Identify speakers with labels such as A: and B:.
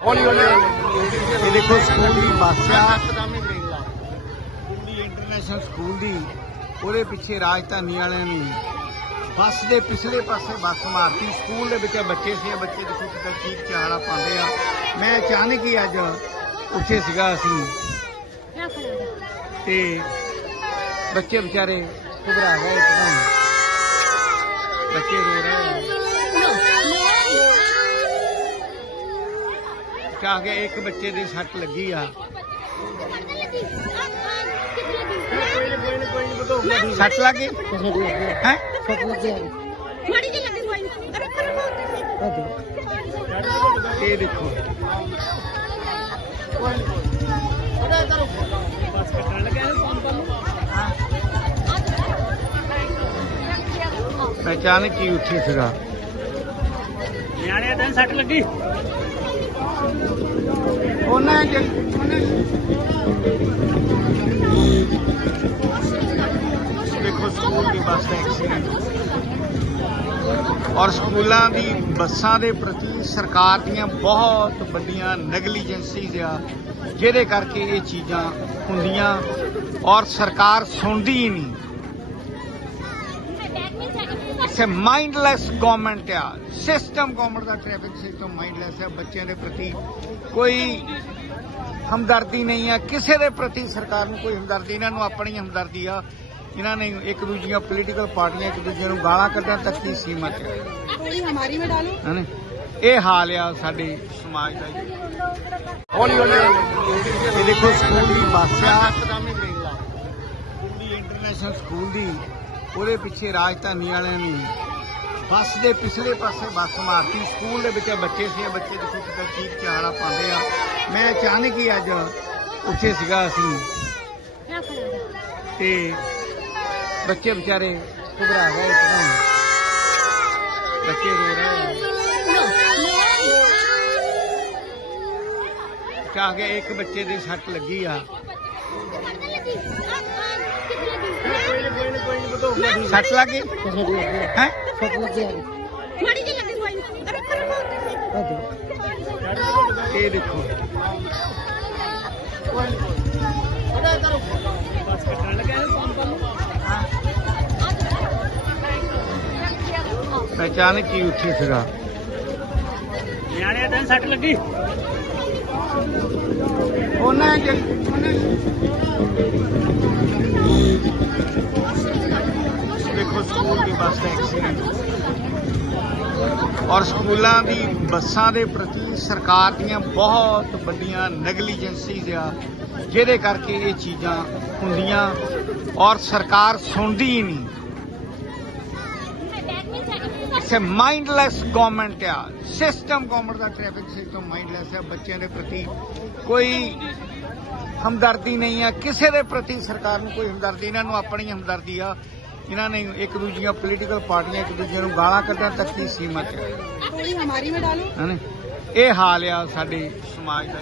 A: ਹੌਲੀ ਹੌਲੀ।
B: ਇਹ ਦੇਖੋ, ਸਕੂਲ ਦੀ ਬੱਸ ਆ ਦਿੱਲੀ ਇੰਟਰਨੈਸ਼ਨਲ ਸਕੂਲ ਦੀ, ਉਹਦੇ ਪਿੱਛੇ ਰਾਜਧਾਨੀ ਵਾਲਿਆਂ ਨੇ ਬੱਸ ਦੇ ਪਿਛਲੇ ਪਾਸੇ ਬੱਸ ਮਾਰਤੀ। ਸਕੂਲ ਦੇ ਵਿੱਚ ਬੱਚੇ ਸੀ, ਬੱਚੇ ਦੇਖੋ ਕਿੱਦਾਂ ਚੀਕ ਚਿਹਾੜਾ ਪਾਉਂਦੇ ਆ। ਮੈਂ ਅਚਾਨਕ ਹੀ ਅੱਜ ਉੱਥੇ ਸੀਗਾ ਅਸੀਂ। ਤੇ ਬੱਚੇ ਵਿਚਾਰੇ ਘਬਰਾ ਗਏ। ਬੱਚੇ ਰੋ ਰਹੇ ਆ ਕਾ ਕੇ ਇੱਕ ਬੱਚੇ ਦੇ ਸੱਟ ਲੱਗੀ ਆ। ਸੱਟ ਲੱਗੀ ਹੈ? ਇਹ ਦੇਖੋ। ਮੈਂ ਅਚਾਨਕ ਹੀ ਉੱਥੇ ਸੀਗਾ?
A: ਨਿਆਣੇ ਦਿਨ ਸੱਟ ਲੱਗੀ।
B: ਉਹਨਾਂ ਦੇਖੋ, ਸਕੂਲ ਦੀ ਬੱਸ ਦਾ ਐਕਸੀਡੈਂਟ ਔਰ ਸਕੂਲਾਂ ਦੀ ਬੱਸਾਂ ਦੇ ਪ੍ਰਤੀ ਸਰਕਾਰ ਦੀਆਂ ਬਹੁਤ ਵੱਡੀਆਂ ਨੈਗਲੀਜੈਂਸੀਜ਼ ਆ, ਜਿਹਦੇ ਕਰਕੇ ਇਹ ਚੀਜ਼ਾਂ ਹੁੰਦੀਆਂ ਔਰ ਸਰਕਾਰ ਸੁਣਦੀ ਹੀ ਨਹੀਂ। ਇਟਸ ਮਾਈਂਡਲੈਸ ਗਵਰਨਮੈਂਟ ਆ ਸਿਸਟਮ ਗਵਰਨਮੈਂਟ ਦਾ ਟ੍ਰੈਫਿਕ ਸਿਸਟਮ ਮਾਈਂਡਲੈਸ ਹੈ। ਬੱਚਿਆਂ ਦੇ ਪ੍ਰਤੀ ਕੋਈ ਹਮਦਰਦੀ ਨਹੀਂ ਆ ਕਿਸੇ ਦੇ ਪ੍ਰਤੀ ਸਰਕਾਰ ਨੂੰ ਕੋਈ ਹਮਦਰਦੀ ਇਹਨਾਂ ਨੂੰ ਆਪਣੀ ਹਮਦਰਦੀ ਆ। ਇਹਨਾਂ ਨੇ ਇੱਕ ਦੂਜੀਆਂ ਪੋਲੀਟੀਕਲ ਪਾਰਟੀਆਂ ਇੱਕ ਦੂਜੇ ਨੂੰ ਗਾਲਾਂ ਕੱਢਣ ਤੱਕ ਦੀ ਸੀਮਤ ਤੇ
C: ਥੋੜੀ ਹਮਾਰੀ ਮੇ ਡਾਲੋ?
B: ਹਨੇ? ਇਹ ਹਾਲ ਆ ਸਾਡੇ ਸਮਾਜ ਦਾ ਹੌਲੀ ਹੌਲੀ। ਇਹ ਦੇਖੋ ਸਕੂਲ ਦੀ ਬੱਸ ਸਕੂਲ ਦੀ ਇੰਟਰਨੈਸ਼ਨਲ ਸਕੂਲ ਦੀ ਉਹਦੇ ਪਿੱਛੇ ਰਾਜਧਾਨੀ ਵਾਲਿਆਂ ਨੇ ਬੱਸ ਦੇ ਪਿਛਲੇ ਪਾਸੇ ਬੱਸ ਮਾਰਤੀ। ਸਕੂਲ ਦੇ ਵਿੱਚ ਬੱਚੇ ਸੀ, ਬੱਚੇ ਦੇਖੋ ਕਿੱਦਾਂ ਚੀਕ ਚਿਹਾੜਾ ਪਾਉਂਦੇ ਆ। ਮੈਂ ਅਚਾਨਕ ਹੀ ਅੱਜ ਉੱਥੇ ਸੀਗਾ ਅਸੀਂ। ਤੇ ਬੱਚੇ ਵਿਚਾਰੇ ਘਬਰਾ ਗਏ ਇੱਕਦਮ ਬੱਚੇ ਰੋ ਰਹੇ ਆ। ਕਾ ਕੇ ਇੱਕ ਬੱਚੇ ਦੇ ਸੱਟ ਲੱਗੀ ਆ। ਸੱਟ ਲੱਗੀ ਹੈ? ਇਹ ਦੇਖੋ
A: ਬਸ ਕੱਟਣ ਲੱਗਾ
B: ਮੈਂ ਅਚਾਨਕ ਹੀ ਉੱਥੇ ਸੀਗਾ?
A: ਨਿਆਣੇ ਦਿਨ ਸੱਟ ਲੱਗੀ।
B: ਉਹਨਾਂ ਉਹਨੇ ਔਰ ਸਕੂਲਾਂ ਦੀ ਬੱਸਾਂ ਦੇ ਪ੍ਰਤੀ ਸਰਕਾਰ ਦੀਆਂ ਬਹੁਤ ਵੱਡੀਆਂ ਨੈਗਲੀਜੈਂਸੀਜ਼ ਆ, ਜਿਹਦੇ ਕਰਕੇ ਇਹ ਚੀਜ਼ਾਂ ਹੁੰਦੀਆਂ ਔਰ ਸਰਕਾਰ ਸੁਣਦੀ ਹੀ ਨਹੀਂ। ਇਟਸ ਮਾਈਂਡਲੈਸ ਗਵਰਨਮੈਂਟ ਆ ਸਿਸਟਮ ਗਵਰਨਮੈਂਟ ਦਾ ਟ੍ਰੈਫਿਕ ਸਿਸਟਮ ਮਾਈਂਡਲੈਸ ਆ, ਬੱਚਿਆਂ ਦੇ ਪ੍ਰਤੀ ਕੋਈ ਹਮਦਰਦੀ ਨਹੀਂ ਆ, ਕਿਸੇ ਦੇ ਪ੍ਰਤੀ ਸਰਕਾਰ ਨੂੰ ਕੋਈ ਹਮਦਰਦੀ ਇਹਨਾਂ ਨੂੰ ਆਪਣੀ ਹਮਦਰਦੀ ਆ। ਇਹਨਾਂ ਨੇ ਇੱਕ ਦੂਜੀਆਂ ਪੋਲੀਟੀਕਲ ਪਾਰਟੀਆਂ ਇੱਕ ਦੂਜੇ ਨੂੰ ਗਾਲਾਂ ਕੱਢਣ ਤੱਕ ਦੀ ਸੀਮਾ
C: ਚ ਹੈ ਹਮਾਰੀ ਮੇ
B: ਡਾਲੋ? ਇਹ ਹਾਲ ਆ ਸਾਡੇ ਸਮਾਜ ਦਾ